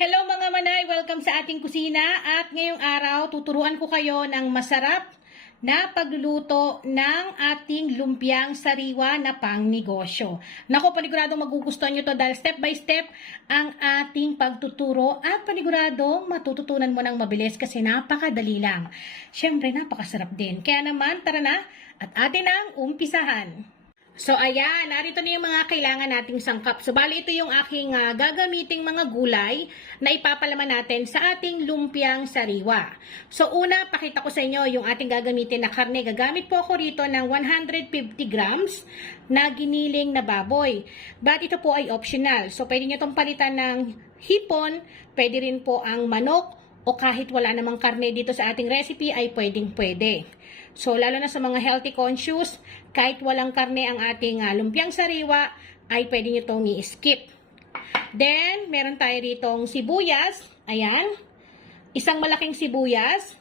Hello mga manay! Welcome sa ating kusina at ngayong araw tuturuan ko kayo ng masarap na pagluluto ng ating lumpiang sariwa na pang negosyo. Nako, paniguradong magugustuhan nyo to dahil step by step ang ating pagtuturo at paniguradong matututunan mo ng mabilis kasi napakadali lang. Siyempre, napakasarap din. Kaya naman, tara na at atin ang umpisahan. So ayan, narito na yung mga kailangan nating sangkap. So bali ito yung aking ah, gagamiting mga gulay na ipapalaman natin sa ating lumpiang sariwa. So una, pakita ko sa inyo yung ating gagamitin na karne. Gagamit po ako rito ng 150 grams na giniling na baboy. But ito po ay optional. So pwede nyo itong palitan ng hipon, pwede rin po ang manok, o kahit wala namang karne dito sa ating recipe ay pwedeng pwede. So, lalo na sa mga healthy conscious, kahit walang karne ang ating uh, lumpiang sariwa, ay pwede nyo itong i-skip. Then, meron tayo ditong sibuyas. Ayan. Isang malaking sibuyas.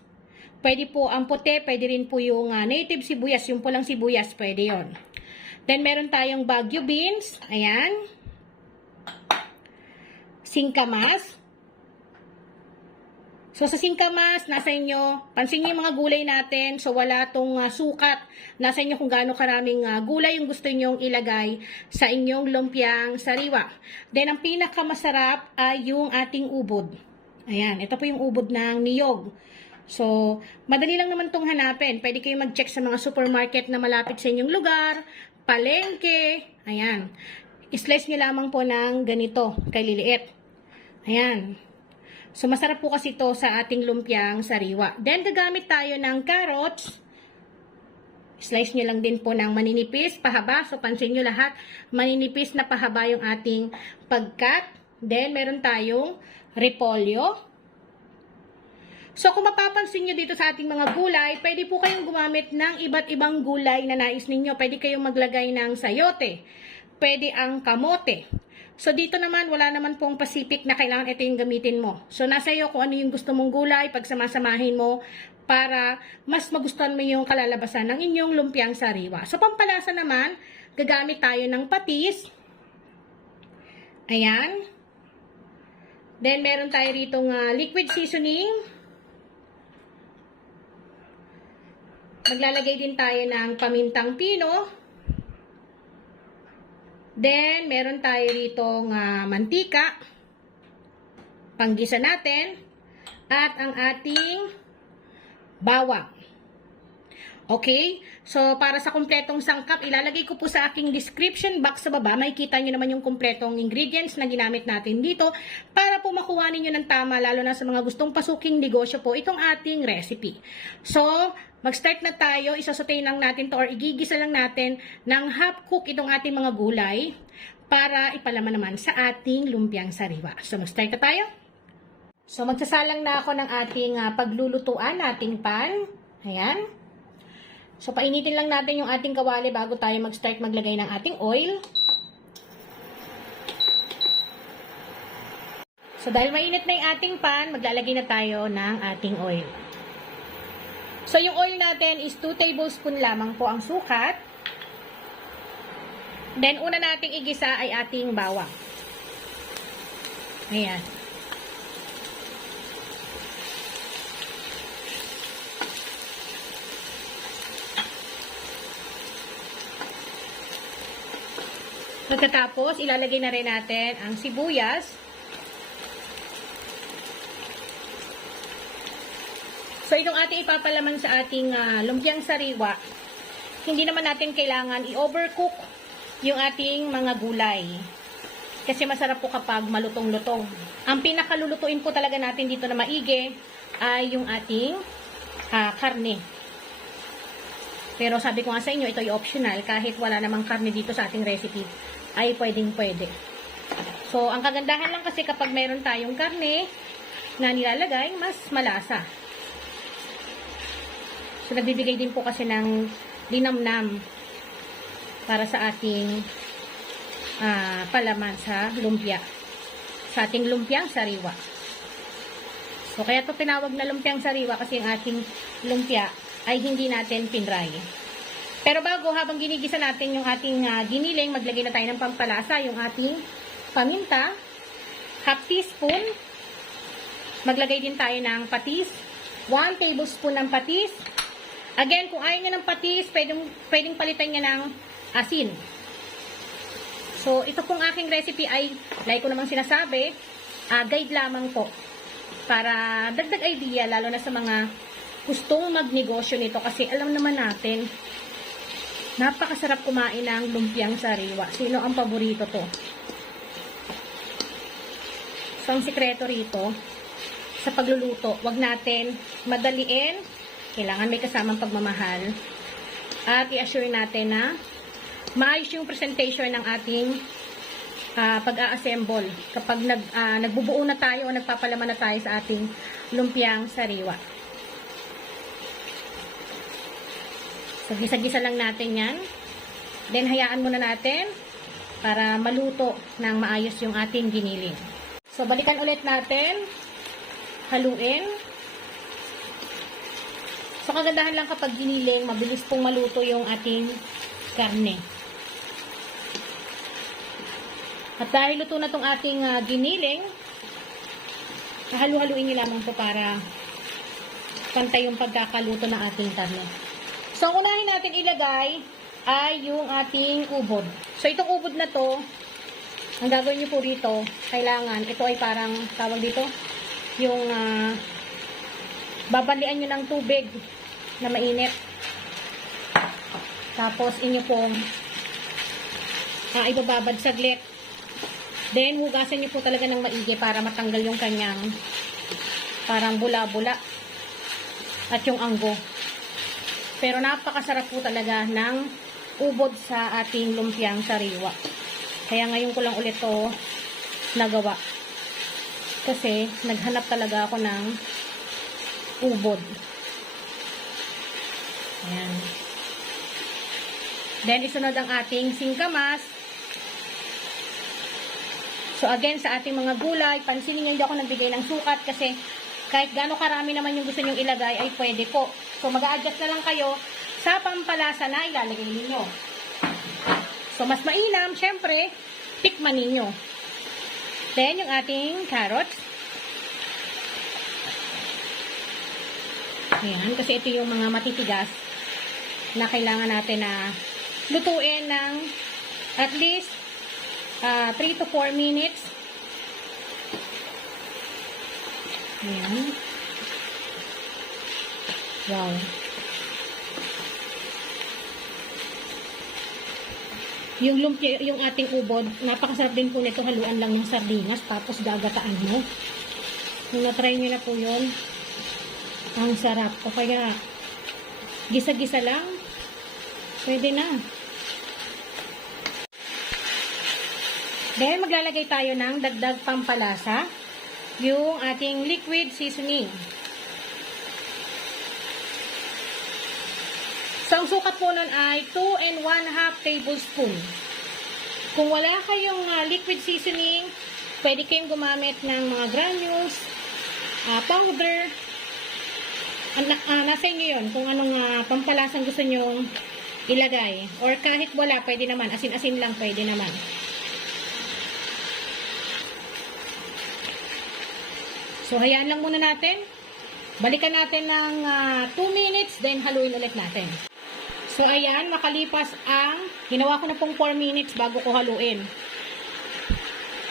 Pwede po ang puti, pwede rin po yung uh, native sibuyas, yung pulang sibuyas, pwede yon. Then, meron tayong Baguio beans. Ayan. Singkamas. So sa singkamas, nasa inyo, pansin niyo yung mga gulay natin. So wala tong uh, sukat. Nasa inyo kung gaano karaming uh, gulay yung gusto nyong ilagay sa inyong lumpiang sariwa. Then ang pinakamasarap ay yung ating ubod. Ayan, ito po yung ubod ng niyog. So, madali lang naman tong hanapin. Pwede kayo mag-check sa mga supermarket na malapit sa inyong lugar, palengke, ayan. I-slice nyo lamang po ng ganito, kay liliit. Ayan. So, masarap po kasi ito sa ating lumpiang sariwa. Then, gagamit tayo ng carrots. Slice nyo lang din po ng maninipis, pahaba. So, pansin nyo lahat, maninipis na pahaba yung ating pagkat. Then, meron tayong repolyo. So, kung mapapansin nyo dito sa ating mga gulay, pwede po kayong gumamit ng iba't ibang gulay na nais ninyo. Pwede kayong maglagay ng sayote. Pwede ang kamote. So, dito naman, wala naman pong Pacific na kailangan ito yung gamitin mo. So, nasa iyo kung ano yung gusto mong gulay, pagsamasamahin mo para mas magustuhan mo yung kalalabasan ng inyong lumpiang sariwa. So, pampalasa naman, gagamit tayo ng patis. Ayan. Then, meron tayo rito uh, liquid seasoning. Maglalagay din tayo ng pamintang pino. Then, meron tayo rito uh, mantika. Panggisa natin. At ang ating bawang. Okay? So, para sa kumpletong sangkap, ilalagay ko po sa aking description box sa baba. Makikita nyo naman yung kumpletong ingredients na ginamit natin dito para po makuha ninyo ng tama, lalo na sa mga gustong pasuking negosyo po, itong ating recipe. So, mag-start na tayo. Isasatain lang natin to or igigisa lang natin ng half cook itong ating mga gulay para ipalaman naman sa ating lumpiang sariwa. So, mag-start na tayo. So, magsasalang na ako ng ating uh, paglulutuan, ating pan. Ayan. So, painitin lang natin yung ating kawali bago tayo mag-start maglagay ng ating oil. So, dahil mainit na yung ating pan, maglalagay na tayo ng ating oil. So, yung oil natin is 2 tablespoon lamang po ang sukat. Then, una nating igisa ay ating bawang. Ayan. Pagkatapos, ilalagay na rin natin ang sibuyas. So, itong ating ipapalaman sa ating uh, lumpiang sariwa, hindi naman natin kailangan i-overcook yung ating mga gulay. Kasi masarap po kapag malutong-lutong. Ang pinakalulutuin po talaga natin dito na maigi ay yung ating uh, karne. Pero sabi ko nga sa inyo, ito yung optional. Kahit wala namang karne dito sa ating recipe, ay pwedeng pwede. So, ang kagandahan lang kasi kapag mayroon tayong karne na nilalagay, mas malasa. So, nagbibigay din po kasi ng linamnam para sa ating uh, palaman sa lumpia. Sa ating lumpiang sariwa. So, kaya to tinawag na lumpiang sariwa kasi ang ating lumpia ay hindi natin pinray. Pero bago, habang ginigisa natin yung ating uh, giniling, maglagay na tayo ng pampalasa, yung ating paminta, half teaspoon, maglagay din tayo ng patis. 1 tablespoon ng patis. Again, kung ayaw nyo ng patis, pwedeng, pwedeng palitan nyo ng asin. So, ito pong aking recipe ay, like ko namang sinasabi, ah, guide lamang po. Para dagdag idea, lalo na sa mga gustong magnegosyo nito. Kasi alam naman natin, napakasarap kumain ng lumpiang sariwa. Sino ang paborito to? So, ang sikreto rito, sa pagluluto, wag natin madaliin. Kailangan may kasamang pagmamahal. At i-assure natin na maayos yung presentation ng ating ah, pag-a-assemble kapag nag, ah, nagbubuo na tayo o nagpapalaman na tayo sa ating lumpiang sariwa. So, gisa-gisa lang natin yan. Then, hayaan muna natin para maluto ng maayos yung ating giniling. So, balikan ulit natin. Haluin. So, kagandahan lang kapag giniling, mabilis pong maluto yung ating karne. At dahil luto na tong ating ah, giniling, halu-haluin niyo lamang po para pantay yung pagkakaluto ng ating karne. So, ang unahin natin ilagay ay yung ating ubod. So, itong ubod na to, ang gagawin niyo po rito, kailangan, ito ay parang, tawag dito, yung ah, babalian nyo ng tubig na mainit. Tapos, inyo pong ah, ibababad saglit. Then, hugasan nyo po talaga ng maigi para matanggal yung kanyang parang bula-bula at yung anggo. Pero napakasarap po talaga ng ubod sa ating lumpiang sariwa. Kaya ngayon ko lang ulit to nagawa. Kasi naghanap talaga ako ng ubod. Ayan. Then, isunod ang ating singkamas. So, again, sa ating mga gulay, pansinin nyo, hindi ako nagbigay ng sukat kasi kahit gaano karami naman yung gusto nyong ilagay, ay pwede po. So, mag-a-adjust na lang kayo sa pampalasa na ilalagay ninyo. So, mas mainam, syempre, tikman ninyo. Then, yung ating carrots. Ayan, kasi ito yung mga matitigas na kailangan natin na lutuin ng at least 3 to 4 minutes. Ayan. Wow. Yung lumpia, yung ating ubod, napakasarap din po nito haluan lang ng sardinas tapos gagataan mo. Kung na-try nyo na po yun, ang sarap. O kaya, gisa-gisa lang, pwede na. Then, maglalagay tayo ng dagdag pampalasa, yung ating liquid seasoning. So, ang sukat po nun ay 2 and 1 half tablespoon. Kung wala kayong ah, liquid seasoning, pwede kayong gumamit ng mga granules, ah, powder, Ah, nasa inyo yun, kung anong ah, pampalasang gusto nyong ilagay. Or kahit wala, pwede naman. Asin-asin lang, pwede naman. So, hayaan lang muna natin. Balikan natin ng 2 minutes, then haluin ulit natin. So, ayan, makalipas ang, ginawa ko na pong 4 minutes bago ko haluin.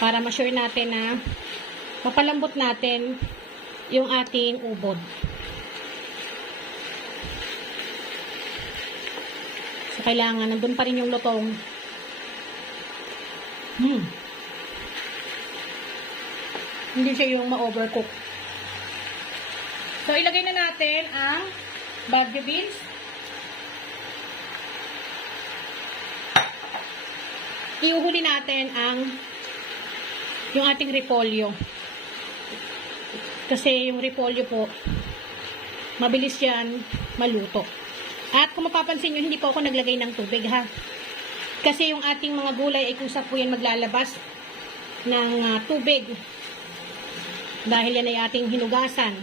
Para ma-sure natin na mapalambot natin yung ating ubod. Kailangan, nandun pa rin yung lutong. Hmm. Hindi siya yung ma-overcook. So, ilagay na natin ang bagyo beans. Iuhuli natin ang yung ating repolyo. Kasi yung repolyo po, mabilis yan maluto. At kung mapapansin nyo, hindi po ako naglagay ng tubig ha. Kasi yung ating mga gulay ay kusa po yan maglalabas ng ah, tubig. Dahil yan ay ating hinugasan.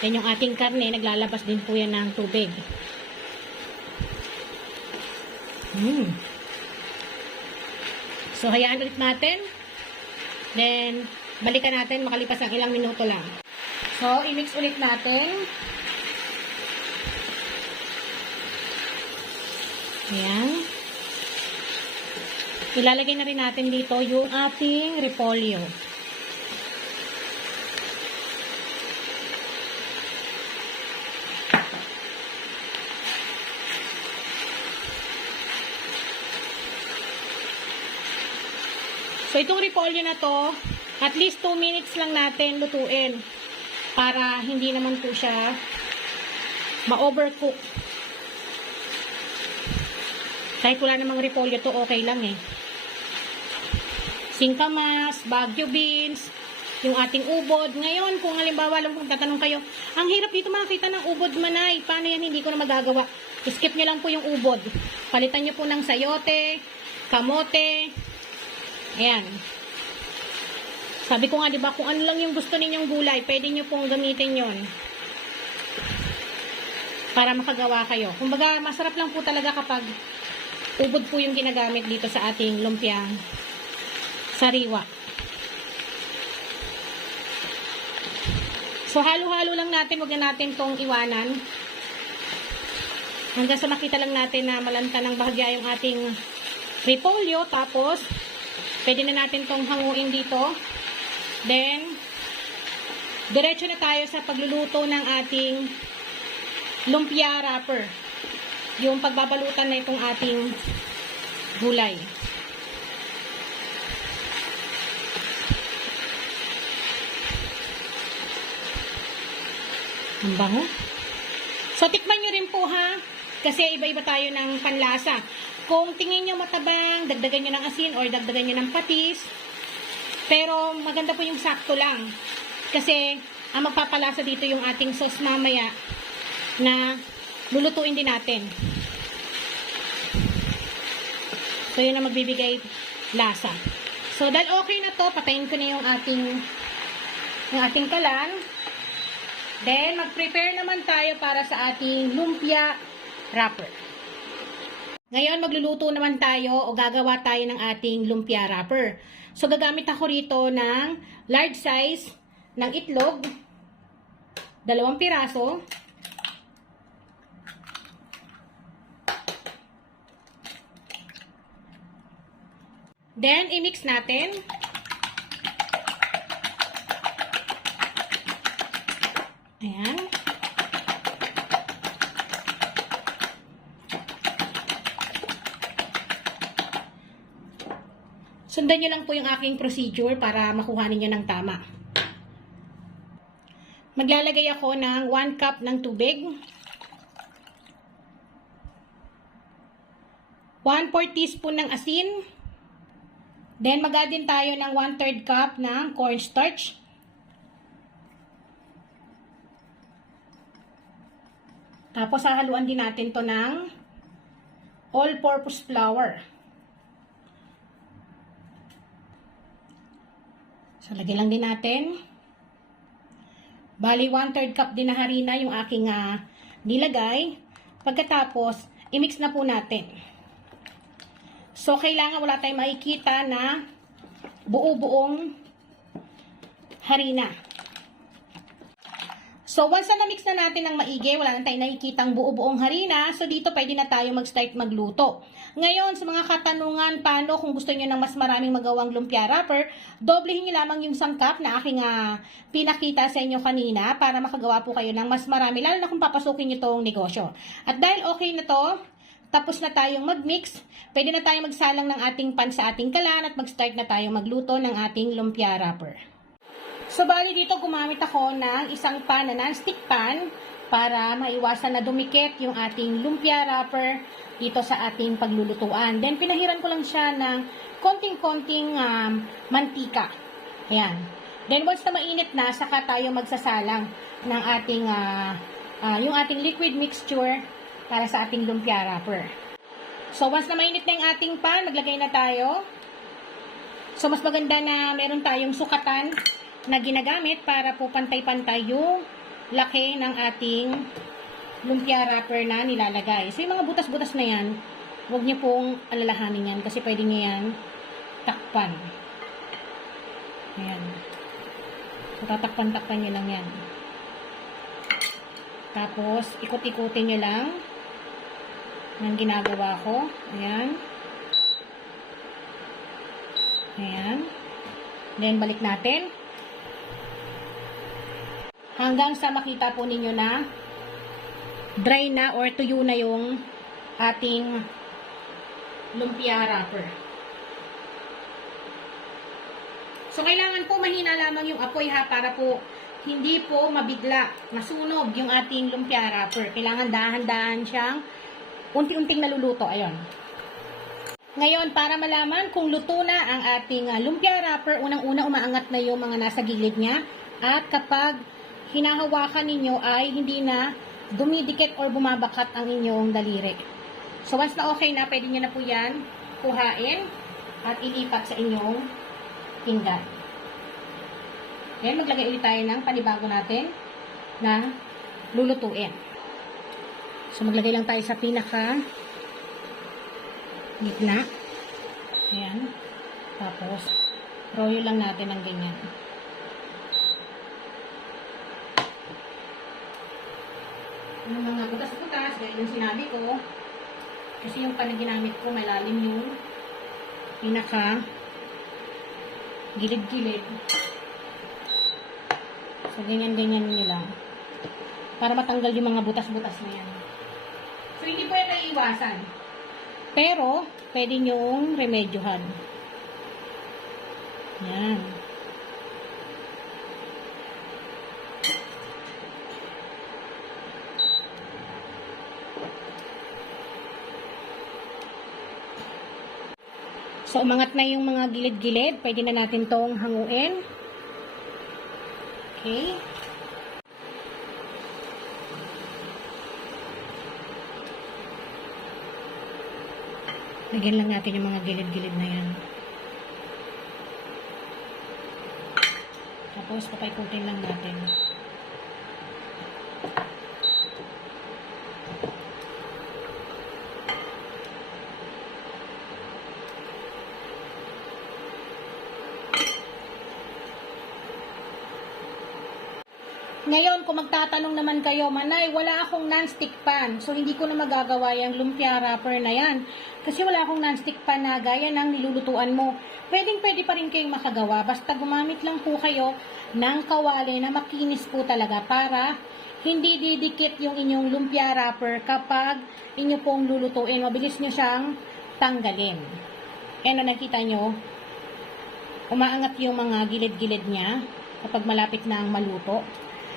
Then yung ating karne, naglalabas din po yan ng tubig. Hmm. So, hayaan ulit natin. Then, balikan natin makalipas ang ilang minuto lang. So, i-mix ulit natin. Ayan. Ilalagay na rin natin dito yung ating repolyo. So, itong repolyo na to, at least 2 minutes lang natin lutuin para hindi naman po siya ma-overcook. Kahit wala namang repolyo to, okay lang eh. Singkamas, bagyo beans, yung ating ubod. Ngayon, kung halimbawa lang kung tatanong kayo, ang hirap dito makakita ng ubod manay. Paano yan? Hindi ko na magagawa. Skip nyo lang po yung ubod. Palitan nyo po ng sayote, kamote, Ayan. Sabi ko nga, di ba, kung ano lang yung gusto ninyong gulay, pwede nyo pong gamitin yon para makagawa kayo. Kumbaga, masarap lang po talaga kapag ubod po yung ginagamit dito sa ating lumpiang sariwa. So, halo-halo lang natin. Huwag na natin tong iwanan. Hanggang sa makita lang natin na malanta ng bahagya yung ating repolyo. Tapos, Pwede na natin tong hanguin dito. Then, diretso na tayo sa pagluluto ng ating lumpia wrapper. Yung pagbabalutan na itong ating gulay. Ang bango. So, tikman nyo rin po ha. Kasi iba-iba tayo ng panlasa. Kung tingin nyo matabang, dagdagan nyo ng asin or dagdagan nyo ng patis. Pero maganda po yung sakto lang. Kasi ang magpapalasa dito yung ating sauce mamaya na lulutuin din natin. So yun ang magbibigay lasa. So dahil okay na to, patayin ko na yung ating yung ating kalan. Then mag-prepare naman tayo para sa ating lumpia wrapper. Ngayon, magluluto naman tayo o gagawa tayo ng ating lumpia wrapper. So, gagamit ako rito ng large size ng itlog, dalawang piraso, Then, i-mix natin. Ayan. Sundan nyo lang po yung aking procedure para makuha ninyo ng tama. Maglalagay ako ng 1 cup ng tubig. 1 4 teaspoon ng asin. Then mag din tayo ng 1 3 cup ng cornstarch. Tapos hahaluan din natin to ng all-purpose flour. So, lagyan lang din natin. Bali, 1 3 cup din na harina yung aking uh, nilagay. Pagkatapos, i-mix na po natin. So, kailangan wala tayong makikita na buo-buong harina. So, once na na-mix na natin ng maigi, wala na tayong nakikitang buo-buong harina. So, dito pwede na tayo mag-start magluto. Ngayon, sa mga katanungan, paano kung gusto niyo ng mas maraming magawang lumpia wrapper, doblehin niyo lamang yung sangkap na aking uh, pinakita sa inyo kanina para makagawa po kayo ng mas marami, lalo na kung papasukin niyo tong negosyo. At dahil okay na to, tapos na tayong mag-mix, pwede na tayong magsalang ng ating pan sa ating kalan at mag-start na tayong magluto ng ating lumpia wrapper. So, bali dito gumamit ako ng isang pan na non-stick pan para maiwasan na dumikit yung ating lumpia wrapper dito sa ating paglulutuan. Then, pinahiran ko lang siya ng konting-konting um, mantika. Ayan. Then, once na mainit na, saka tayo magsasalang ng ating, uh, uh, yung ating liquid mixture para sa ating lumpia wrapper. So, once na mainit na yung ating pan, maglagay na tayo. So, mas maganda na meron tayong sukatan na ginagamit para po pantay-pantay yung laki ng ating lumpia wrapper na nilalagay. So, yung mga butas-butas na yan, huwag niyo pong alalahanin yan kasi pwede niyo yan takpan. Ayan. So, tatakpan-takpan nyo lang yan. Tapos, ikot-ikutin nyo lang ng ginagawa ko. Ayan. Ayan. Then, balik natin. Hanggang sa makita po ninyo na dry na or tuyo na yung ating lumpia wrapper. So, kailangan po mahina lamang yung apoy ha para po hindi po mabigla, masunog yung ating lumpia wrapper. Kailangan dahan-dahan siyang unti-unting naluluto. Ayun. Ngayon, para malaman kung luto na ang ating ah, lumpia wrapper, unang-una umaangat na yung mga nasa gilid niya. At kapag hinahawakan ninyo ay hindi na dumidikit or bumabakat ang inyong daliri. So, once na okay na, pwede nyo na po yan kuhain at ilipat sa inyong pinggan. Then, maglagay ulit tayo ng panibago natin na lulutuin. So, maglagay lang tayo sa pinaka gitna. Ayan. Tapos, roll lang natin ng ganyan. Yung mga butas-butas, gaya yung sinabi ko, kasi yung panaginamit ko, malalim yung pinaka gilid-gilid. So, ganyan-ganyan nyo lang. Para matanggal yung mga butas-butas na yan. So, hindi po yan naiiwasan. Pero, pwede nyong remedyohan. Yan. So, umangat na yung mga gilid-gilid. Pwede na natin tong hanguin. Okay. Lagyan lang natin yung mga gilid-gilid na yan. Tapos, papaikutin lang natin. Ngayon, kung magtatanong naman kayo, Manay, wala akong non-stick pan. So, hindi ko na magagawa yung lumpia wrapper na yan. Kasi wala akong non-stick pan na gaya ng nilulutuan mo. Pwedeng pwede pa rin kayong makagawa. Basta gumamit lang po kayo ng kawali na makinis po talaga para hindi didikit yung inyong lumpia wrapper kapag inyo pong lulutuin. Mabilis nyo siyang tanggalin. Yan na nakita nyo, umaangat yung mga gilid-gilid niya kapag malapit na ang maluto.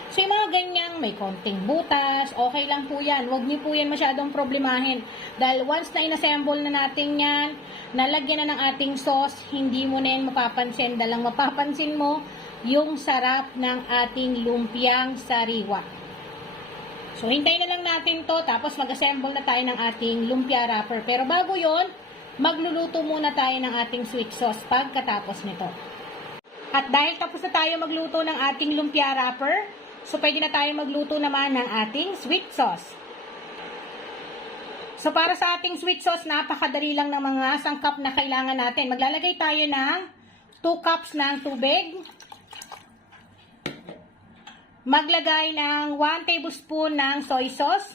So, yung mga ganyang may konting butas, okay lang po yan. Huwag niyo po yan masyadong problemahin. Dahil once na inassemble na natin yan, nalagyan na ng ating sauce, hindi mo na yan mapapansin. Dahil ang mapapansin mo, yung sarap ng ating lumpiang sariwa. So, hintayin na lang natin to, tapos mag-assemble na tayo ng ating lumpia wrapper. Pero bago yon magluluto muna tayo ng ating sweet sauce pagkatapos nito. At dahil tapos na tayo magluto ng ating lumpia wrapper, so pwede na tayo magluto naman ng ating sweet sauce. So para sa ating sweet sauce, napakadali lang ng mga sangkap na kailangan natin. Maglalagay tayo ng 2 cups ng tubig. Maglagay ng 1 tablespoon ng soy sauce.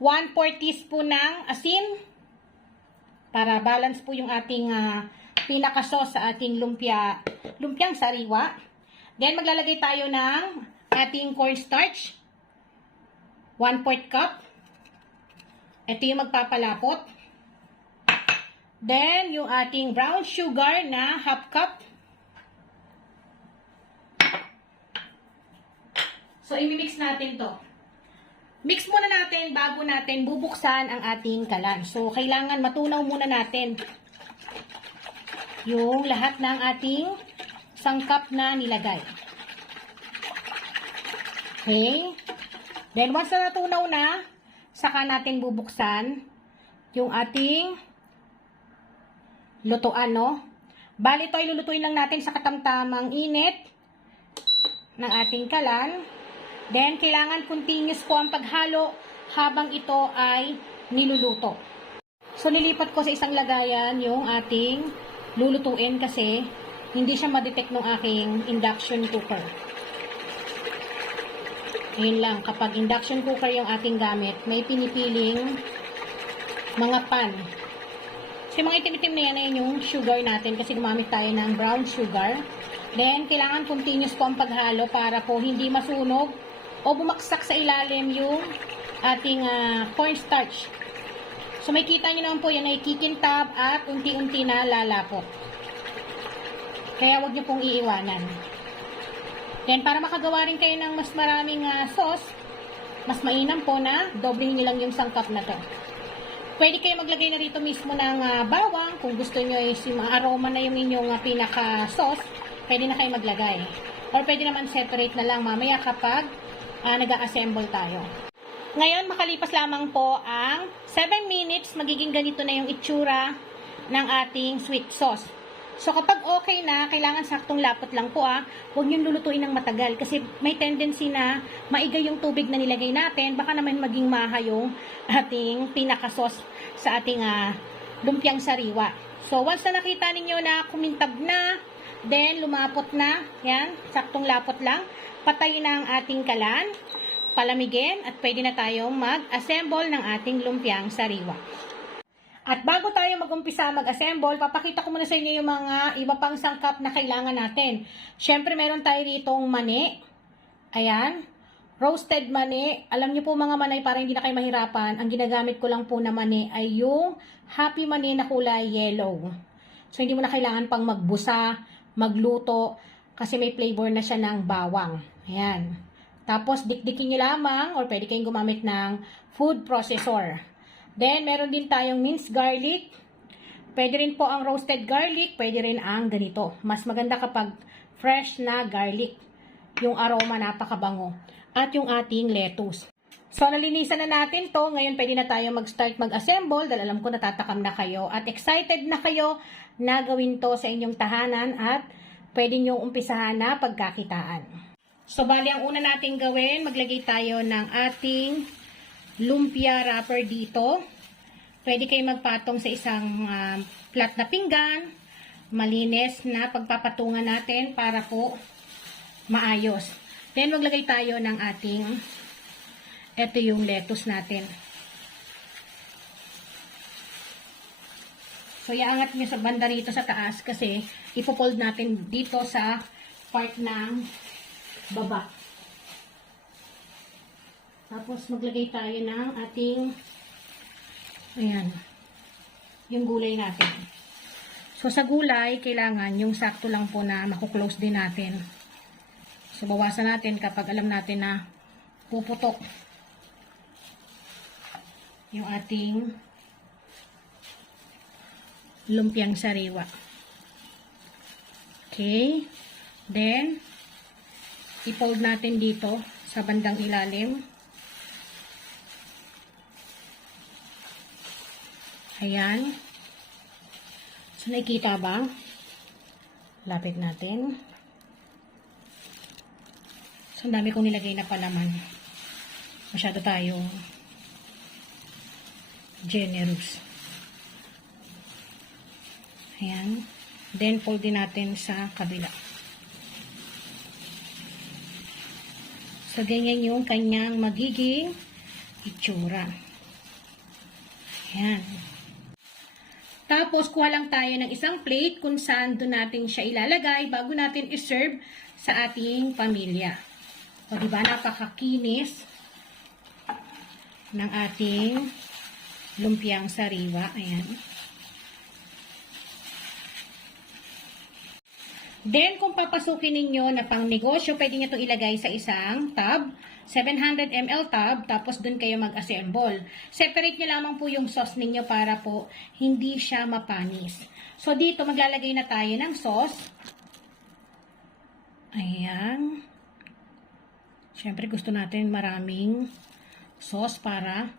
1 4 teaspoon ng asin para balance po yung ating uh, pinaka-sauce sa ating lumpia, lumpiang sariwa. Then, maglalagay tayo ng ating cornstarch. 1 4 cup. Ito yung magpapalapot. Then, yung ating brown sugar na half cup. So, imimix natin to. Mix muna natin bago natin bubuksan ang ating kalan. So, kailangan matunaw muna natin yung lahat ng ating sangkap na nilagay. Okay? Then, once na natunaw na, saka natin bubuksan yung ating lutuan, no? Bali, ito ay lulutuin lang natin sa katamtamang init ng ating kalan. Then, kailangan continuous po ang paghalo habang ito ay niluluto. So, nilipat ko sa isang lagayan yung ating lulutuin kasi hindi siya ma-detect ng aking induction cooker. Ayun lang, kapag induction cooker yung ating gamit, may pinipiling mga pan. Kasi mga itim-itim na yan, na yun yung sugar natin kasi gumamit tayo ng brown sugar. Then, kailangan continuous po ang paghalo para po hindi masunog o bumaksak sa ilalim yung ating ah, cornstarch. So, may kita nyo naman po yan ay kikintab at unti-unti na lalapot. Kaya wag nyo pong iiwanan. Then, para makagawa rin kayo ng mas maraming ah, sauce, mas mainam po na doblehin nyo lang yung sangkap na to. Pwede kayo maglagay na rito mismo ng ah, bawang. Kung gusto nyo is yung aroma na yung inyong ah, pinaka-sauce, pwede na kayo maglagay. Or pwede naman separate na lang mamaya kapag ah, nag-assemble tayo. Ngayon, makalipas lamang po ang 7 minutes, magiging ganito na yung itsura ng ating sweet sauce. So, kapag okay na, kailangan saktong lapot lang po ah. Huwag niyong lulutuin ng matagal kasi may tendency na maigay yung tubig na nilagay natin. Baka naman maging maha yung ating pinaka-sauce sa ating ah, lumpiang sariwa. So, once na nakita ninyo na kumintab na, then lumapot na, yan, saktong lapot lang, patayin na ang ating kalan, palamigin, at pwede na tayong mag-assemble ng ating lumpiang sariwa. At bago tayo mag-umpisa mag-assemble, papakita ko muna sa inyo yung mga iba pang sangkap na kailangan natin. Siyempre, meron tayo ditong mani. Ayan. Roasted mani. Alam niyo po mga manay, para hindi na kayo mahirapan, ang ginagamit ko lang po na mani ay yung happy mani na kulay yellow. So, hindi mo na kailangan pang magbusa, magluto, kasi may flavor na siya ng bawang. Ayan. Tapos, dikdikin nyo lamang or pwede kayong gumamit ng food processor. Then, meron din tayong minced garlic. Pwede rin po ang roasted garlic, pwede rin ang ganito. Mas maganda kapag fresh na garlic. Yung aroma napakabango. At yung ating lettuce. So, nalinisan na natin to. Ngayon, pwede na tayo mag-start mag-assemble dahil alam ko natatakam na kayo. At excited na kayo na gawin to sa inyong tahanan at pwede nyo umpisahan na pagkakitaan. So, bali ang una nating gawin, maglagay tayo ng ating lumpia wrapper dito. Pwede kayo magpatong sa isang ah, flat na pinggan, malinis na pagpapatungan natin para po maayos. Then, maglagay tayo ng ating, ito yung lettuce natin. So, iangat nyo sa banda rito sa taas kasi ipopold natin dito sa part ng baba. Tapos, maglagay tayo ng ating, ayan, yung gulay natin. So, sa gulay, kailangan yung sakto lang po na makuklose din natin. So, bawasan natin kapag alam natin na puputok yung ating lumpiang sariwa. Okay. Then, i-fold natin dito sa bandang ilalim. Ayan. So, nakikita ba? Lapit natin. So, ang dami kong nilagay na palaman. Masyado tayong generous. Ayan. Then, fold din natin sa kabila. So, ganyan yung kanyang magiging itsura. Ayan. Tapos, kuha lang tayo ng isang plate kung saan doon natin siya ilalagay bago natin iserve sa ating pamilya. O, diba? Napakakinis ng ating lumpiang sariwa. Ayan. Then, kung papasukin ninyo na pang negosyo, pwede nyo itong ilagay sa isang tub. 700 ml tub, tapos dun kayo mag-assemble. Separate nyo lamang po yung sauce ninyo para po hindi siya mapanis. So, dito maglalagay na tayo ng sauce. Ayan. Siyempre, gusto natin maraming sauce para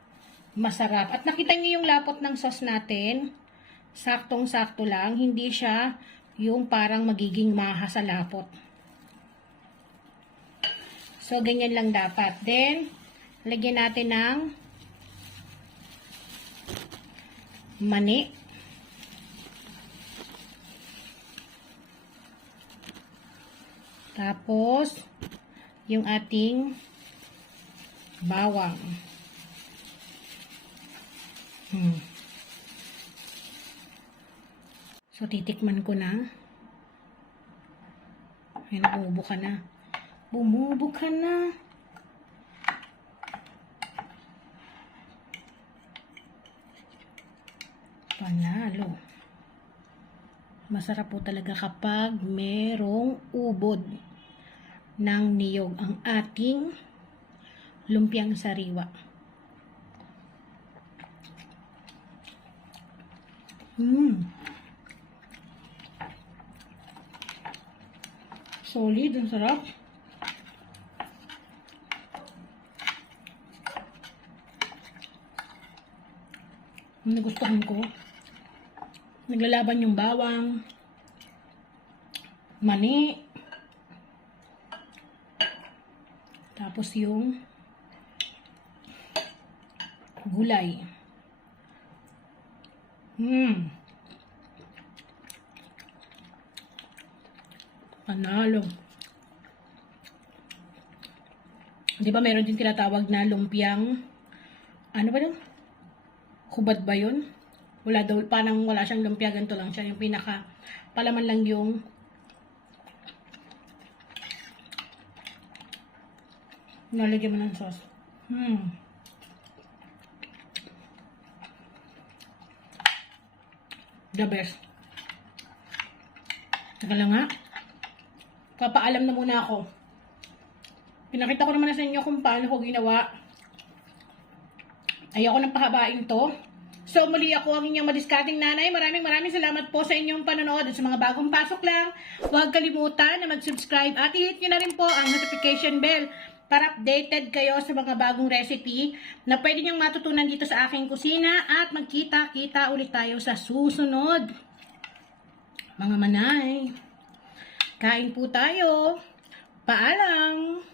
masarap. At nakita nyo yung lapot ng sauce natin. Saktong-sakto lang. Hindi siya yung parang magiging maha lapot. So, ganyan lang dapat. Then, lagyan natin ng mani. Tapos, yung ating bawang. Hmm. So, titikman ko na. Ayun, bumubo ka na. Bumubo ka na. Panalo. Masarap po talaga kapag merong ubod ng niyog ang ating lumpiang sariwa. Mmm. Solid, ang sarap. Ang nagustuhan ko. Naglalaban yung bawang, mani, tapos yung gulay. Hmm. Panalo. Di ba meron din tinatawag na lumpiang, ano ba yun? Hubad ba yun? Wala daw, parang wala siyang lumpia, ganito lang siya. Yung pinaka, palaman lang yung nalagyan mo ng sauce. Hmm. The best. Teka lang nga. Papaalam na muna ako. Pinakita ko naman na sa inyo kung paano ko ginawa. Ayoko nang pahabain to. So muli ako ang inyong madiscarding nanay. Maraming maraming salamat po sa inyong panonood at sa mga bagong pasok lang. Huwag kalimutan na mag-subscribe at i-hit nyo na rin po ang notification bell para updated kayo sa mga bagong recipe na pwede niyong matutunan dito sa aking kusina at magkita-kita ulit tayo sa susunod. Mga manay, kain po tayo. Paalam!